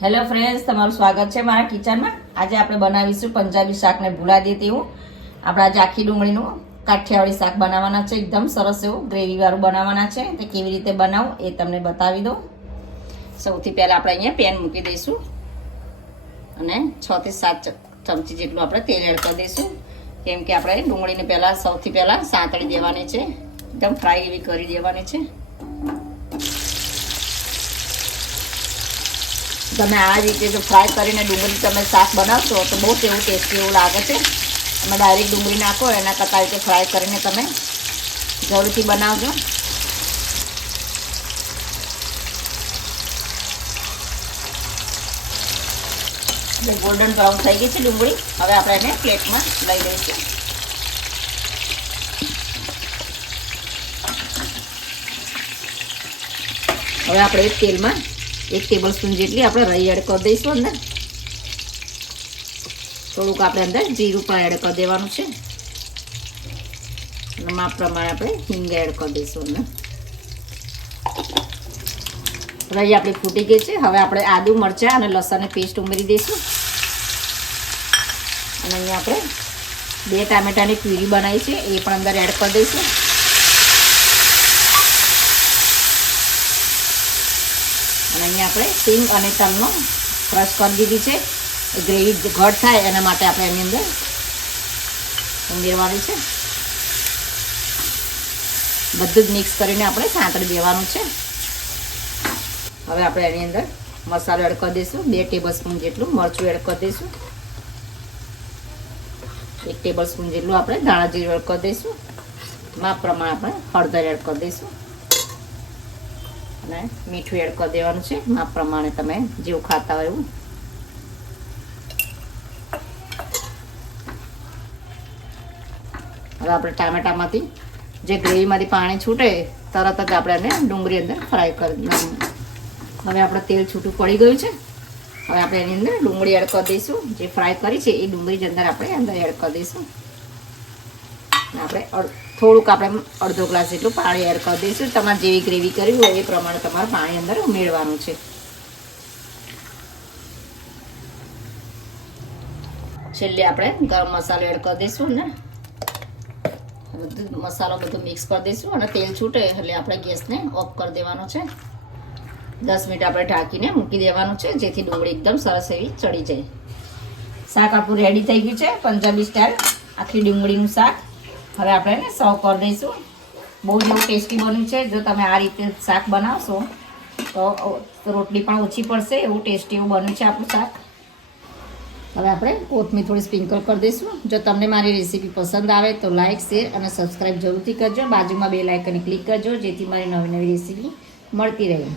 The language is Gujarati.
હેલો ફ્રેન્ડ્સ, તમારું સ્વાગત છે મારા કિચનમાં। આજે આપણે બનાવીશું પંજાબી શાકને ભૂલા દે તેવું। આપણે આજે આખી ડુંગળીનું કાઠિયાવાડી શાક બનાવવાના છે। એકદમ સરસ એવું ગ્રેવીવાળું બનાવવાના છે। તો કેવી રીતે બનાવું એ તમને બતાવી દઉં। સૌથી પહેલાં આપણે અહીંયા પેન મૂકી દઈશું અને 6 થી 7 ચમચી જેટલું આપણે તેલ એડ કરી દઈશું, કેમ કે આપણે ડુંગળીને સૌથી પહેલાં સાંતળી દેવાની છે, એકદમ ફ્રાય એવી કરી દેવાની છે। તમે આ રીતે જો ફ્રાય કરીને ડુંગળી તમે શાક બનાવશો તો બહુ એવું ટેસ્ટી એવું લાગે છે। તમે ડાયરેક્ટ ડુંગળી નાખો એના કરતાં રીતે ફ્રાય કરીને તમે જરૂરથી બનાવજો। એટલે ગોલ્ડન બ્રાઉન થઈ ગઈ છે ડુંગળી। હવે આપણે એને પ્લેટમાં લઈ લઈશું। હવે આપણે તેલમાં 1 ટેબલ સ્પૂન જેટલી આપણે રાઈ એડ કરી દઈશું અંદર। થોડુંક આપણે અંદર જીરું પણ એડ કરી દેવાનું છે અને માપ પ્રમાણે આપણે હિંગ એડ કરી દઈશું અંદર। રાઈ આપણી ફૂટી ગઈ છે। હવે આપણે આદુ મરચાં અને લસણની પેસ્ટ ઉમેરી દઈશું અને અહીંયા આપણે 2 ટામેટાની પ્યુરી બનાવી છે એ પણ અંદર એડ કરી દઈશું। અને અહીંયા આપણે સિંગ અને તલનો ક્રશ કરી દીધી છે। ગ્રેવી ઘટ થાય એના માટે આપણે એની અંદર ઉમેરવાની છે। બધું જ મિક્સ કરીને આપણે સાંતળી દેવાનું છે। હવે આપણે એની અંદર મસાલો એડ કરી દઈશું। 2 ટેબલ સ્પૂન જેટલું મરચું એડ કરી દઈશું। 1 ટેબલ સ્પૂન જેટલું આપણે ધાણા જીરું એડ કરી દઈશું। માપ પ્રમાણે આપણે હળદર એડ કરી દઈશું અને મીઠું એડ કરી દેવાનું છે, માપ પ્રમાણે તમે જેવું ખાતા હોય એવું। હવે આપણે ટામેટામાંથી જે ગ્રેવીમાંથી પાણી છૂટે તરત જ આપણે એને ડુંગળી અંદર ફ્રાય કરી દઈશું। હવે આપણે તેલ છૂટું પડી ગયું છે। હવે આપણે એની અંદર ડુંગળી એડ કરી દઈશું। જે ફ્રાય કરી છે એ ડુંગળી જ આપણે અંદર એડ કરી દઈશું। આપણે થોડુંક આપણે અડધો ગ્લાસ જેટલું પાણી એડ કરી દઈશું। તમારે જેવી ગ્રેવી કરવી હોય એ પ્રમાણે તમારે પાણી અંદર ઉમેરવાનું છે। છેલ્લે આપણે ગરમ મસાલો એડ કરી દઈશું ને મસાલો બધું મિક્સ કરી દઈશું અને તેલ છૂટે એટલે આપણે ગેસને ઓફ કરી દેવાનો છે। 10 મિનિટ આપણે ઢાંકીને મૂકી દેવાનું છે, જેથી ડુંગળી એકદમ સરસ એવી ચડી જાય। શાક આપણું રેડી થઈ ગયું છે, પંજાબી સ્ટાઇલ આખી ડુંગળીનું શાક। હવે આપણે એને સર્વ કરી દઈશું। બહુ જ એવું ટેસ્ટી બન્યું છે। જો તમે આ રીતે શાક બનાવશો તો રોટલી પણ ઓછી પડશે, એવું ટેસ્ટી એવું બન્યું છે આપણું શાક। હવે આપણે કોથમીર થોડી સ્પ્રિંકલ કરી દઈશું। જો તમને મારી રેસીપી પસંદ આવે તો લાઇક, શેર અને સબસ્ક્રાઈબ જરૂરથી કરજો। બાજુમાં બેલ આઇકન ક્લિક કરજો, જેથી મારી નવી રેસીપી મળતી રહે।